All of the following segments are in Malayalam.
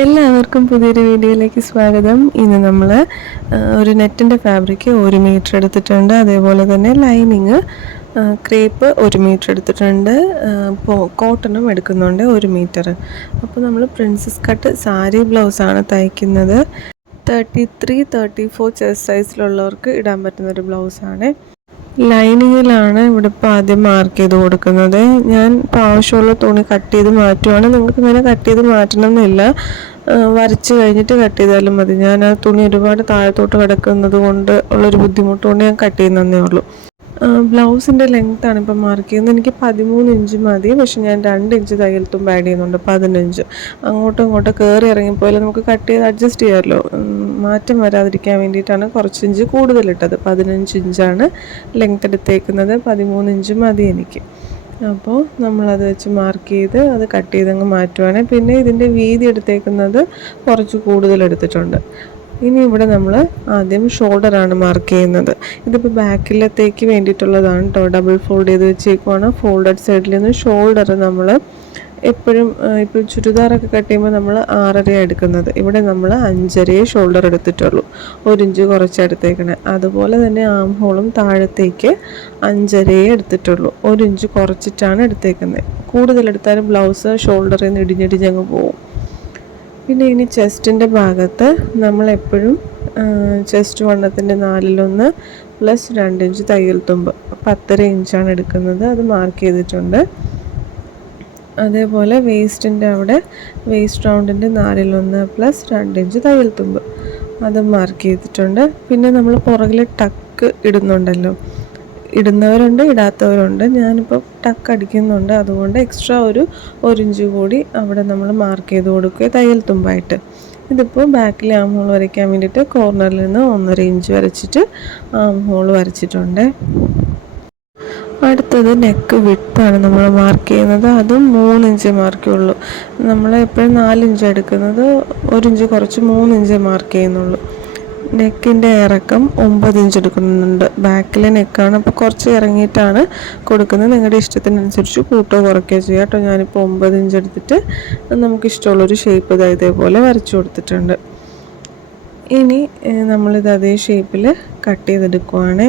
എല്ലാവർക്കും പുതിയൊരു വീഡിയോയിലേക്ക് സ്വാഗതം. ഇന്ന് നമ്മൾ ഒരു നെറ്റിൻ്റെ ഫാബ്രിക് 1 മീറ്റർ എടുത്തിട്ടുണ്ട്. അതേപോലെ തന്നെ ലൈനിങ് ക്രേപ്പ് 1 മീറ്റർ എടുത്തിട്ടുണ്ട്. കോട്ടണും എടുക്കുന്നുണ്ട് 1 മീറ്റർ. അപ്പോൾ നമ്മൾ പ്രിൻസസ് കട്ട് സാരി ബ്ലൗസാണ് തയ്ക്കുന്നത്. 33-34 ചെസ്റ്റ് സൈസിലുള്ളവർക്ക് ഇടാൻ പറ്റുന്നൊരു ബ്ലൗസാണ്. ലൈനിങ്ങിലാണ് ഇവിടെ ഇപ്പോൾ ആദ്യം മാർക്ക് ചെയ്ത് കൊടുക്കുന്നത്. ഞാൻ ഇപ്പോൾ ആവശ്യമുള്ള തുണി കട്ട് ചെയ്ത് മാറ്റുവാണ്. നിങ്ങൾക്ക് ഇങ്ങനെ കട്ട് ചെയ്ത് മാറ്റണം എന്നില്ല, വരച്ച് കഴിഞ്ഞിട്ട് കട്ട് ചെയ്താലും മതി. ഞാൻ ആ തുണി ഒരുപാട് താഴത്തോട്ട് കിടക്കുന്നത് കൊണ്ട് ഉള്ളൊരു ബുദ്ധിമുട്ട് കൊണ്ട് ഞാൻ കട്ട് ചെയ്യുന്നതേ ഉള്ളൂ. ബ്ലൗസിൻ്റെ ലെങ്ത്താണ് ഇപ്പം മാർക്ക് ചെയ്യുന്നത്. എനിക്ക് 13 ഇഞ്ച് മതി, പക്ഷെ ഞാൻ 2 ഇഞ്ച് തയ്യൽ തുമ്പ് ആഡ് ചെയ്യുന്നുണ്ട്. 15 അങ്ങോട്ടും ഇങ്ങോട്ടും കയറി ഇറങ്ങിപ്പോയാൽ നമുക്ക് കട്ട് ചെയ്ത് അഡ്ജസ്റ്റ് ചെയ്യാമല്ലോ. മാറ്റം വരാതിരിക്കാൻ വേണ്ടിയിട്ടാണ് കുറച്ച് ഇഞ്ച് കൂടുതലിട്ടത്. 15 ഇഞ്ചാണ് ലെങ്ത് എടുത്തേക്കുന്നത്. 13 ഇഞ്ച് മതി എനിക്ക്. അപ്പോൾ നമ്മളത് വെച്ച് മാർക്ക് ചെയ്ത് അത് കട്ട് ചെയ്തങ്ങ് മാറ്റുവാണ്. പിന്നെ ഇതിൻ്റെ വീതി എടുത്തേക്കുന്നത് കുറച്ച് കൂടുതലെടുത്തിട്ടുണ്ട്. ഇനി ഇവിടെ നമ്മൾ ആദ്യം ഷോൾഡറാണ് മാർക്ക് ചെയ്യുന്നത്. ഇതിപ്പോൾ ബാക്കിലത്തേക്ക് വേണ്ടിയിട്ടുള്ളതാണ് കേട്ടോ. ഡബിൾ ഫോൾഡ് ചെയ്ത് വെച്ചേക്കുവാണ്. ഫോൾഡഡ് സൈഡിൽ നിന്ന് ഷോൾഡർ നമ്മൾ എപ്പോഴും ഇപ്പോൾ ചുരിദാറൊക്കെ കട്ട് ചെയ്യുമ്പോൾ നമ്മൾ 6.5 എടുക്കുന്നത്. ഇവിടെ നമ്മൾ 5.5 ഷോൾഡർ എടുത്തിട്ടുള്ളൂ. 1 ഇഞ്ച് കുറച്ചെടുത്തേക്കണേ. അതുപോലെ തന്നെ ആം ഹോളും താഴത്തേക്ക് 5.5 എടുത്തിട്ടുള്ളൂ. 1 ഇഞ്ച് കുറച്ചിട്ടാണ് എടുത്തേക്കുന്നത്. കൂടുതലെടുത്താലും ബ്ലൗസ് ഷോൾഡറിൽ നിന്ന് ഇടിഞ്ഞിടിഞ്ഞങ്ങ് പോവും. പിന്നെ ഇനി ചെസ്റ്റിൻ്റെ ഭാഗത്ത് നമ്മളെപ്പോഴും ചെസ്റ്റ് വണ്ണത്തിൻ്റെ 4/1 പ്ലസ് 2 ഇഞ്ച് തയ്യൽ തുമ്പ് 10.5 ഇഞ്ചാണ് എടുക്കുന്നത്. അത് മാർക്ക് ചെയ്തിട്ടുണ്ട്. അതേപോലെ വേസ്റ്റിൻ്റെ അവിടെ വേസ്റ്റ് റൗണ്ടിൻ്റെ 4/1 പ്ലസ് 2 ഇഞ്ച് തയ്യൽ തുമ്പ് അത് മാർക്ക് ചെയ്തിട്ടുണ്ട്. പിന്നെ നമ്മൾ പുറകിൽ ടക്ക് ഇടുന്നുണ്ടല്ലോ, ഇടുന്നവരുണ്ട് ഇടാത്തവരുണ്ട്. ഞാനിപ്പോൾ ടക്ക് അടിക്കുന്നുണ്ട്, അതുകൊണ്ട് എക്സ്ട്രാ ഒരു ഇഞ്ച് കൂടി അവിടെ നമ്മൾ മാർക്ക് ചെയ്ത് കൊടുക്കുക തയ്യൽ തുമ്പായിട്ട്. ഇതിപ്പോൾ ബാക്കിലെ ആം ഹോൾ വരയ്ക്കാൻ വേണ്ടിയിട്ട് കോർണറിൽ നിന്ന് 1.5 ഇഞ്ച് വരച്ചിട്ട് ആം ഹോൾ വരച്ചിട്ടുണ്ട്. അടുത്തത് നെക്ക് വിഡ്ത്താണ് നമ്മൾ മാർക്ക് ചെയ്യുന്നത്. അതും 3 ഇഞ്ച് മാർക്കുള്ളൂ. നമ്മൾ എപ്പോഴും 4 ഇഞ്ച് എടുക്കുന്നത്, 1 ഇഞ്ച് കുറച്ച് 3 ഇഞ്ച് മാർക്ക് ചെയ്യുന്നുള്ളൂ. നെക്കിൻ്റെ ഇറക്കം 9 ഇഞ്ച് എടുക്കുന്നുണ്ട്. ബാക്കിലെ നെക്കാണ്, അപ്പോൾ കുറച്ച് ഇറങ്ങിയിട്ടാണ് കൊടുക്കുന്നത്. നിങ്ങളുടെ ഇഷ്ടത്തിനനുസരിച്ച് കൂട്ടോ കുറയ്ക്കുകയോ ചെയ്യാം കേട്ടോ. ഞാനിപ്പോൾ 9 ഇഞ്ച് എടുത്തിട്ട് നമുക്കിഷ്ടമുള്ളൊരു ഷേപ്പ് ഇതേപോലെ വരച്ചു കൊടുത്തിട്ടുണ്ട്. ഇനി നമ്മളിത് അതേ ഷേപ്പിൽ കട്ട് ചെയ്തെടുക്കുവാണ്.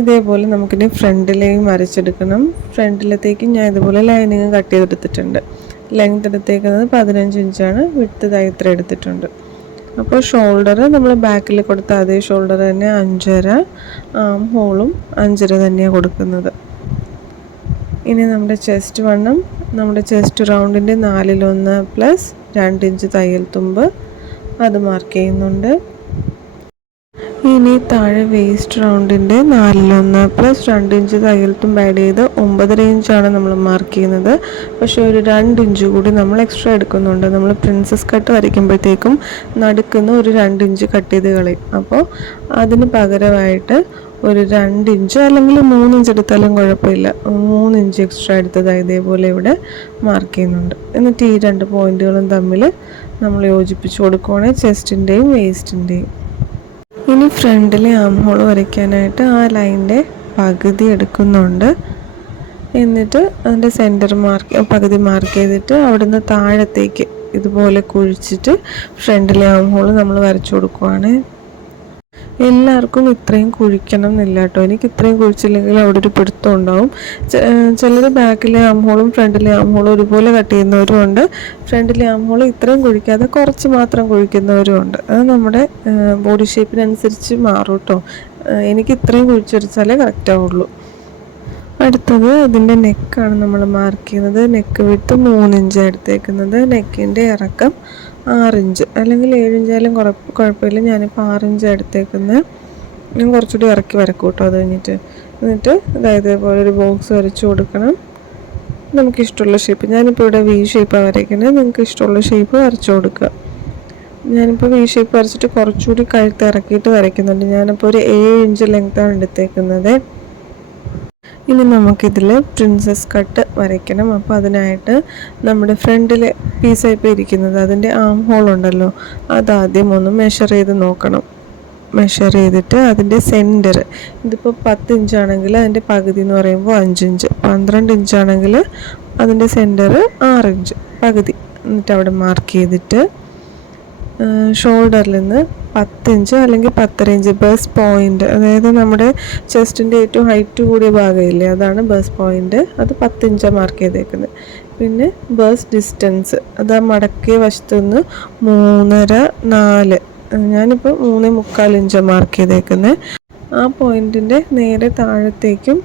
ഇതേപോലെ നമുക്കിനി ഫ്രണ്ടിലേയും വരച്ചെടുക്കണം. ഫ്രണ്ടിലത്തേക്ക് ഞാൻ ഇതുപോലെ ലൈനിങ് കട്ട് ചെയ്തെടുത്തിട്ടുണ്ട്. ലെങ്ത് എടുത്തേക്കുന്നത് 15 ഇഞ്ചാണ്. വിഡ്ത്ത് ഇത്ര എടുത്തിട്ടുണ്ട്. അപ്പോൾ ഷോൾഡർ നമ്മൾ ബാക്കിൽ കൊടുത്ത അതേ ഷോൾഡർ തന്നെ 5.5, ആം ഹോളും 5.5 തന്നെയാണ് കൊടുക്കുന്നത്. ഇനി നമ്മുടെ ചെസ്റ്റ് വണ്ണം, നമ്മുടെ ചെസ്റ്റ് റൗണ്ടിൻ്റെ 4/1 പ്ലസ് 2 ഇഞ്ച് തയ്യൽ തുമ്പ് അത് മാർക്ക് ചെയ്യുന്നുണ്ട്. ഇനി താഴെ വേസ്റ്റ് റൗണ്ടിൻ്റെ 4/1 പ്ലസ് 2 ഇഞ്ച് തയ്യൽ തുമ്പ് ആഡ് ചെയ്ത് 9.5 ഇഞ്ചാണ് നമ്മൾ മാർക്ക് ചെയ്യുന്നത്. പക്ഷേ ഒരു 2 ഇഞ്ച് കൂടി നമ്മൾ എക്സ്ട്രാ എടുക്കുന്നുണ്ട്. നമ്മൾ പ്രിൻസസ് കട്ട് വരയ്ക്കുമ്പോഴത്തേക്കും നടുക്കുന്ന ഒരു 2 ഇഞ്ച് കട്ട് ചെയ്ത് കളയും. അപ്പോൾ അതിന് പകരമായിട്ട് ഒരു 2 ഇഞ്ച് അല്ലെങ്കിൽ 3 ഇഞ്ച് എടുത്താലും കുഴപ്പമില്ല. 3 ഇഞ്ച് എക്സ്ട്രാ എടുത്തത് ഇതേപോലെ ഇവിടെ മാർക്ക് ചെയ്യുന്നുണ്ട്. എന്നിട്ട് ഈ 2 പോയിൻറ്റുകളും തമ്മിൽ നമ്മൾ യോജിപ്പിച്ച് കൊടുക്കുവാണെങ്കിൽ ചെസ്റ്റിൻ്റെയും വേസ്റ്റിൻ്റെയും. ഇനി ഫ്രണ്ടിലെ ആം ഹോൾ വരയ്ക്കാനായിട്ട് ആ ലൈനിൻ്റെ പകുതി എടുക്കുന്നുണ്ട്. എന്നിട്ട് അതിൻ്റെ സെൻറ്റർ പകുതി മാർക്ക് ചെയ്തിട്ട് അവിടുന്ന് താഴത്തേക്ക് ഇതുപോലെ കുഴിച്ചിട്ട് ഫ്രണ്ടിലെ ആം ഹോൾ നമ്മൾ വരച്ചു കൊടുക്കുവാണ്. എല്ലാവർക്കും ഇത്രയും കുഴിക്കണം എന്നില്ല കേട്ടോ. എനിക്ക് ഇത്രയും കുഴിച്ചില്ലെങ്കിൽ അവിടെ ഒരു പിടുത്തം ഉണ്ടാവും. ചിലർ ബാക്കിലെ ആം ഹോളും ഫ്രണ്ടിലെ ആം ഹോളും ഒരുപോലെ കട്ട് ചെയ്യുന്നവരും ഉണ്ട്. ഫ്രണ്ടിലെ ആം ഹോൾ ഇത്രയും കുഴിക്കാതെ കുറച്ച് മാത്രം കുഴിക്കുന്നവരും ഉണ്ട്. അത് നമ്മുടെ ബോഡി ഷേപ്പിനനുസരിച്ച് മാറും കേട്ടോ. എനിക്ക് ഇത്രയും കുഴിച്ചെടുത്താലേ കറക്റ്റ് ആവുള്ളൂ. അടുത്തത് ഇതിൻ്റെ നെക്കാണ് നമ്മൾ മാർക്ക് ചെയ്യുന്നത്. നെക്ക് വിട്ട് 3 ഇഞ്ച് എടുത്തേക്കുന്നത്. നെക്കിൻ്റെ ഇറക്കം 6 ഇഞ്ച് അല്ലെങ്കിൽ 7 ഇഞ്ചായാലും കുഴപ്പമില്ല. ഞാനിപ്പോൾ 6 ഇഞ്ച് എടുത്തേക്കുന്നത്. ഞാൻ കുറച്ചുകൂടി ഇറക്കി വരക്കും കേട്ടോ. അത് എന്നിട്ട് ഇതേപോലെ ഒരു ബോക്സ് വരച്ച് കൊടുക്കണം. നമുക്കിഷ്ടമുള്ള ഷേപ്പ്, ഞാനിപ്പോൾ ഇവിടെ വി ഷേപ്പാണ് വരയ്ക്കുന്നത്. നിങ്ങൾക്ക് ഇഷ്ടമുള്ള ഷേപ്പ് വരച്ചു കൊടുക്കുക. ഞാനിപ്പോൾ വി ഷേപ്പ് വരച്ചിട്ട് കുറച്ചുകൂടി കഴുത്ത് ഇറക്കിയിട്ട് വരയ്ക്കുന്നുണ്ട്. ഞാനിപ്പോൾ ഒരു 7 ഇഞ്ച് ലെങ്ത്താണ് എടുത്തേക്കുന്നത്. ഇനി നമുക്കിതിൽ പ്രിൻസസ് കട്ട് വരയ്ക്കണം. അപ്പോൾ അതിനായിട്ട് നമ്മുടെ ഫ്രണ്ടിൽ പീസായിപ്പോൾ ഇരിക്കുന്നത് അതിൻ്റെ ആം ഹോൾ ഉണ്ടല്ലോ, അതാദ്യം ഒന്ന് മെഷർ ചെയ്ത് നോക്കണം. മെഷർ ചെയ്തിട്ട് അതിൻ്റെ സെൻറ്റർ, ഇതിപ്പോൾ 10 ഇഞ്ചാണെങ്കിൽ അതിൻ്റെ പകുതി എന്ന് പറയുമ്പോൾ 5 ഇഞ്ച്, 12 ഇഞ്ചാണെങ്കിൽ അതിൻ്റെ സെൻറ്റർ 6 ഇഞ്ച് പകുതി, എന്നിട്ട് അവിടെ മാർക്ക് ചെയ്തിട്ട് ഷോൾഡറിൽ നിന്ന് 10 ഇഞ്ച് അല്ലെങ്കിൽ 10.5 ഇഞ്ച് ബസ് പോയിന്റ്, അതായത് നമ്മുടെ ചെസ്റ്റിൻ്റെ ഏറ്റവും ഹൈറ്റ് കൂടിയ ഭാഗമില്ലേ, അതാണ് ബസ് പോയിന്റ്. അത് 10 ഇഞ്ചാണ് മാർക്ക് ചെയ്തേക്കുന്നത്. പിന്നെ ബസ് ഡിസ്റ്റൻസ്, അത് ആ മടക്കിയ വശത്തു നിന്ന് 3.5 4, ഞാനിപ്പോൾ 3.25 ഇഞ്ചാണ് മാർക്ക് ചെയ്തേക്കുന്നത്. ആ പോയിന്റിൻ്റെ നേരെ താഴത്തേക്കും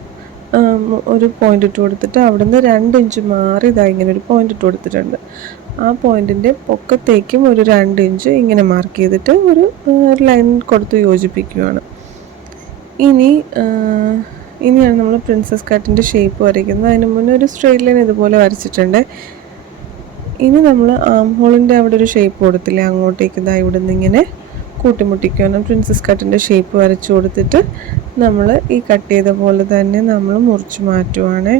ഒരു പോയിന്റ് ഇട്ട് കൊടുത്തിട്ട് അവിടുന്ന് 2 ഇഞ്ച് മാറി ഇങ്ങനെ ഒരു പോയിന്റ് ഇട്ട് കൊടുത്തിട്ടുണ്ട്. ആ പോയിന്റിൻ്റെ പൊക്കത്തേക്കും ഒരു 2 ഇഞ്ച് ഇങ്ങനെ മാർക്ക് ചെയ്തിട്ട് ഒരു ലൈൻ കൊടുത്ത് യോജിപ്പിക്കുകയാണ്. ഇനിയാണ് നമ്മൾ പ്രിൻസസ് കട്ടിൻ്റെ ഷേപ്പ് വരയ്ക്കുന്നത്. അതിന് മുന്നേ ഒരു സ്ട്രെയിറ്റ് ലൈൻ ഇതുപോലെ വരച്ചിട്ടുണ്ട്. ഇനി നമ്മൾ ആം ഹോളിൻ്റെ അവിടെ ഒരു ഷേപ്പ് കൊടുത്തില്ലേ, അങ്ങോട്ടേക്ക് ഇവിടെ നിന്ന് ഇങ്ങനെ കൂട്ടിമുട്ടിക്കുകയാണ്. പ്രിൻസസ് കട്ടിൻ്റെ ഷേപ്പ് വരച്ചു കൊടുത്തിട്ട് നമ്മൾ ഈ കട്ട് ചെയ്ത പോലെ തന്നെ നമ്മൾ മുറിച്ച് മാറ്റുവാണ്.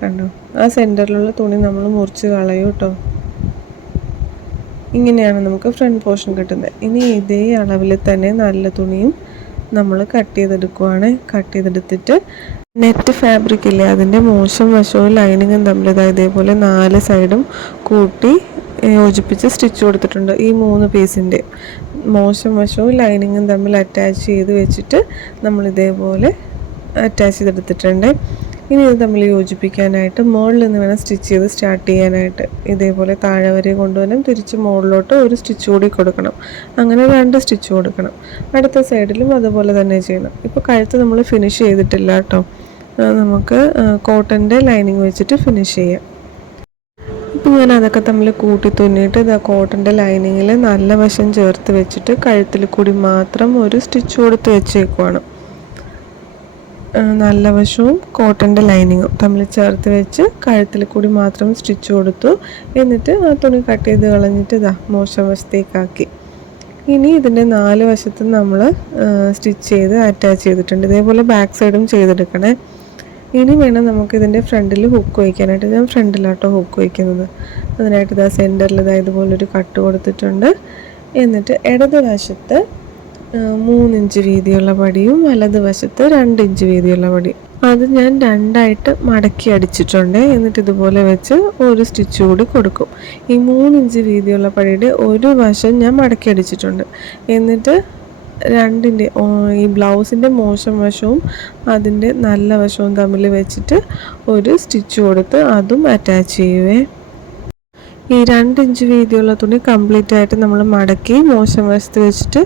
കണ്ടോ, ആ സെൻറ്ററിലുള്ള തുണി നമ്മൾ മുറിച്ച് കളയും കേട്ടോ. ഇങ്ങനെയാണ് നമുക്ക് ഫ്രണ്ട് പോർഷൻ കിട്ടുന്നത്. ഇനി ഇതേ അളവിൽ തന്നെ നല്ല തുണിയും നമ്മൾ കട്ട് ചെയ്തെടുക്കുവാണ്. കട്ട് ചെയ്തെടുത്തിട്ട് നെറ്റ് ഫാബ്രിക് ഇല്ലേ, അതിൻ്റെ മോശം വശവും ലൈനിങ്ങും തമ്മിൽ ഇതേപോലെ 4 സൈഡും കൂട്ടി യോജിപ്പിച്ച് സ്റ്റിച്ച് കൊടുത്തിട്ടുണ്ട്. ഈ 3 പീസിൻ്റെ മോശം വശവും ലൈനിങ്ങും തമ്മിൽ അറ്റാച്ച് ചെയ്ത് വെച്ചിട്ട് നമ്മൾ ഇതേപോലെ അറ്റാച്ച് ചെയ്തെടുത്തിട്ടുണ്ട്. ഇനി ഇത് തമ്മിൽ യോജിപ്പിക്കാനായിട്ട് മുകളിൽ നിന്ന് വേണം സ്റ്റിച്ച് ചെയ്ത് സ്റ്റാർട്ട് ചെയ്യാനായിട്ട്. ഇതേപോലെ താഴെ വരെ കൊണ്ടുവരണം, തിരിച്ച് മുകളിലോട്ട് ഒരു സ്റ്റിച്ച് കൂടി കൊടുക്കണം. അങ്ങനെ 2 സ്റ്റിച്ച് കൊടുക്കണം. അടുത്ത സൈഡിലും അതുപോലെ തന്നെ ചെയ്യണം. ഇപ്പോൾ കഴുത്ത് നമ്മൾ ഫിനിഷ് ചെയ്തിട്ടില്ല കേട്ടോ, നമുക്ക് കോട്ടൻ്റെ ലൈനിങ് വെച്ചിട്ട് ഫിനിഷ് ചെയ്യാം. ഇപ്പം ഞാൻ അതൊക്കെ തമ്മിൽ കൂട്ടി തുന്നിയിട്ട് കോട്ടൻ്റെ ലൈനിങ്ങിൽ നല്ല വശം ചേർത്ത് വെച്ചിട്ട് കഴുത്തിൽ കൂടി മാത്രം ഒരു സ്റ്റിച്ച് കൊടുത്ത് വെച്ചേക്കുവാണ്. നല്ല വശവും കോട്ടൻ്റെ ലൈനിങ്ങും തമ്മിൽ ചേർത്ത് വെച്ച് കഴുത്തിൽ കൂടി മാത്രം സ്റ്റിച്ച് കൊടുത്തു. എന്നിട്ട് ആ തുണി കട്ട് ചെയ്ത് കളഞ്ഞിട്ട് മോശം വശത്തേക്കാക്കി. ഇനി ഇതിൻ്റെ 4 വശത്തും നമ്മൾ സ്റ്റിച്ച് ചെയ്ത് അറ്റാച്ച് ചെയ്തിട്ടുണ്ട്. ഇതേപോലെ ബാക്ക് സൈഡും ചെയ്തെടുക്കണേ. ഇനി വേണം നമുക്കിതിൻ്റെ ഫ്രണ്ടിൽ ഹുക്ക് വയ്ക്കാനായിട്ട്. ഞാൻ ഫ്രണ്ടിലാട്ടോ ഹുക്ക് വയ്ക്കുന്നത്. അതിനായിട്ട് സെൻറ്ററിൽ ഇതുപോലൊരു കട്ട് കൊടുത്തിട്ടുണ്ട്. എന്നിട്ട് ഇടത് വശത്ത് 3 ഇഞ്ച് വീതിയുള്ള പടിയും വലത് വശത്ത് 2 ഇഞ്ച് വീതിയുള്ള പടിയും അത് ഞാൻ 2ആയിട്ട് മടക്കി അടിച്ചിട്ടുണ്ട്. എന്നിട്ട് ഇതുപോലെ വെച്ച് ഒരു സ്റ്റിച്ച് കൂടി കൊടുക്കും. ഈ 3 ഇഞ്ച് വീതിയുള്ള പടിയുടെ ഒരു വശം ഞാൻ മടക്കി അടിച്ചിട്ടുണ്ട്. എന്നിട്ട് രണ്ടിൻ്റെ ഈ ബ്ലൗസിൻ്റെ മോശം വശവും അതിൻ്റെ നല്ല വശവും തമ്മിൽ വെച്ചിട്ട് ഒരു സ്റ്റിച്ച് കൊടുത്ത് അതും അറ്റാച്ച് ചെയ്യുവേ. ഈ 2 ഇഞ്ച് വീതിയുള്ള തുണി കംപ്ലീറ്റ് ആയിട്ട് നമ്മൾ മടക്കി മോശം വശത്ത് വെച്ചിട്ട്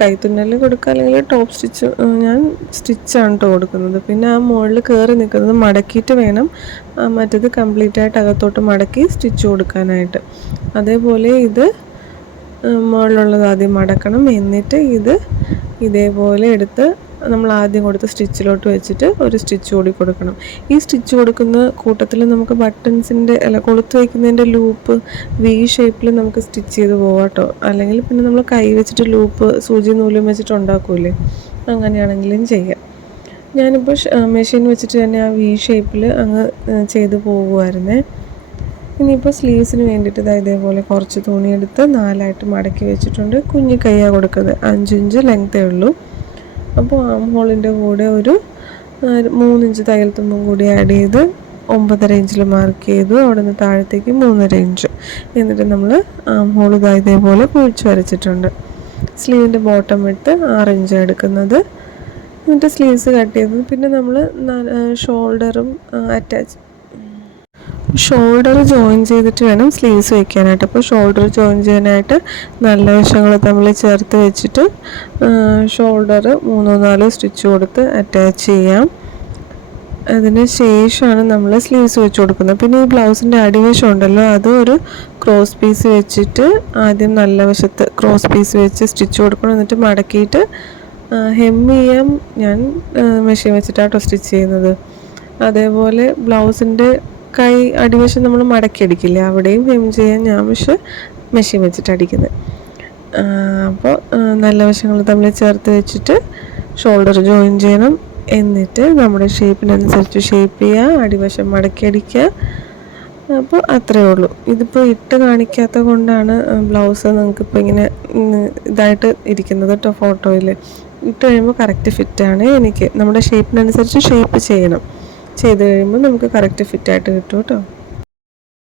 കൈത്തുന്നലിൽ കൊടുക്കുക, അല്ലെങ്കിൽ ടോപ്പ് സ്റ്റിച്ച്, ഞാൻ സ്റ്റിച്ചാണ് കേട്ടോ കൊടുക്കുന്നത്. പിന്നെ ആ മുകളിൽ കയറി നിൽക്കുന്നത് മടക്കിയിട്ട് വേണം മറ്റേത് കംപ്ലീറ്റ് ആയിട്ട് അകത്തോട്ട് മടക്കി സ്റ്റിച്ച് കൊടുക്കാനായിട്ട്. അതേപോലെ ഇത് മുകളിലുള്ളത് ആദ്യം മടക്കണം. എന്നിട്ട് ഇത് ഇതേപോലെ എടുത്ത് നമ്മൾ ആദ്യം കൊടുത്ത സ്റ്റിച്ചിലോട്ട് വെച്ചിട്ട് ഒരു സ്റ്റിച്ച് കൂടി കൊടുക്കണം. ഈ സ്റ്റിച്ച് കൊടുക്കുന്ന കൂട്ടത്തിൽ നമുക്ക് ബട്ടൺസിൻ്റെ കൊളുത്ത് വയ്ക്കുന്നതിൻ്റെ ലൂപ്പ് വി ഷേപ്പിൽ നമുക്ക് സ്റ്റിച്ച് ചെയ്ത് പോകാം കേട്ടോ. അല്ലെങ്കിൽ പിന്നെ നമ്മൾ കൈ വെച്ചിട്ട് ലൂപ്പ് സൂചി നൂലും വെച്ചിട്ട് ഉണ്ടാക്കൂലേ, അങ്ങനെയാണെങ്കിലും ചെയ്യാം. ഞാനിപ്പോൾ മെഷീൻ വെച്ചിട്ട് തന്നെ ആ വി ഷേപ്പിൽ അങ്ങ് ചെയ്ത് പോകുമായിരുന്നേ. ഇനിയിപ്പോൾ സ്ലീവ്സിന് വേണ്ടിയിട്ട് ഇതേപോലെ കുറച്ച് തുണിയെടുത്ത് 4ആയിട്ട് മടക്കി വെച്ചിട്ടുണ്ട്. കുഞ്ഞി കയ്യാണ് കൊടുക്കുന്നത്, 5 ഇഞ്ച് ലെങ്ത്തേ ഉള്ളൂ. അപ്പോൾ ആം ഹോളിൻ്റെ കൂടെ ഒരു 3 ഇഞ്ച് തയ്യൽ തുമ്പും കൂടി ആഡ് ചെയ്ത് 9.5 ഇഞ്ചിൽ മാർക്ക് ചെയ്തു. അവിടെ നിന്ന് താഴത്തേക്ക് 3.5 ഇഞ്ച്. എന്നിട്ട് നമ്മൾ ആം ഹോൾ ഇതേപോലെ കുഴിച്ച് വരച്ചിട്ടുണ്ട്. സ്ലീവിൻ്റെ ബോട്ടം എടുത്ത് 6 ഇഞ്ച് എടുക്കുന്നത്. എന്നിട്ട് സ്ലീവ്സ് കട്ട് ചെയ്തത്. പിന്നെ നമ്മൾ ഷോൾഡർ ജോയിൻ ചെയ്തിട്ട് വേണം സ്ലീവ്സ് വയ്ക്കാനായിട്ട്. അപ്പോൾ ഷോൾഡർ ജോയിൻ ചെയ്യാനായിട്ട് നല്ല വശങ്ങൾ തമ്മിൽ ചേർത്ത് വെച്ചിട്ട് ഷോൾഡർ 3-4 സ്റ്റിച്ച് കൊടുത്ത് അറ്റാച്ച് ചെയ്യാം. അതിന് ശേഷമാണ് നമ്മൾ സ്ലീവ്സ് വെച്ച് കൊടുക്കുന്നത്. പിന്നെ ഈ ബ്ലൗസിൻ്റെ അടിവശം ഉണ്ടല്ലോ, അത് ഒരു ക്രോസ് പീസ് വെച്ചിട്ട് ആദ്യം നല്ല വശത്ത് ക്രോസ് പീസ് വെച്ച് സ്റ്റിച്ച് കൊടുക്കണം. എന്നിട്ട് മടക്കിയിട്ട് ഹെം ചെയ്യാൻ ഞാൻ മെഷീൻ വെച്ചിട്ടാട്ടോ സ്റ്റിച്ച് ചെയ്യുന്നത്. അതേപോലെ ബ്ലൗസിൻ്റെ കൈ അടിവശം നമ്മൾ മടക്കി അടിക്കില്ല, അവിടെയും ഹെം ചെയ്യാൻ ഞാൻ മെഷീൻ വെച്ചിട്ട് അടിക്കുന്നത്. അപ്പോൾ നല്ല വശങ്ങൾ തമ്മിൽ ചേർത്ത് വെച്ചിട്ട് ഷോൾഡർ ജോയിൻ ചെയ്യണം. എന്നിട്ട് നമ്മുടെ ഷേപ്പിനനുസരിച്ച് ഷേപ്പ് ചെയ്യുക, അടിവശം മടക്കി അടിക്കുക. അപ്പോൾ അത്രയേ ഉള്ളൂ. ഇതിപ്പോൾ ഇട്ട് കാണിക്കാത്ത കൊണ്ടാണ് ബ്ലൗസ് നിങ്ങൾക്കിപ്പോൾ ഇങ്ങനെ ഇതായിട്ട് ഇരിക്കുന്നത് കേട്ടോ. ഫോട്ടോയിൽ ഇട്ട് കഴിയുമ്പോൾ കറക്റ്റ് ഫിറ്റാണ്. എനിക്ക് നമ്മുടെ ഷേപ്പിനനുസരിച്ച് ഷേപ്പ് ചെയ്യണം. ചെയ്ത് കഴിയുമ്പോൾ നമുക്ക് കറക്റ്റ് ഫിറ്റായിട്ട് കിട്ടും കേട്ടോ.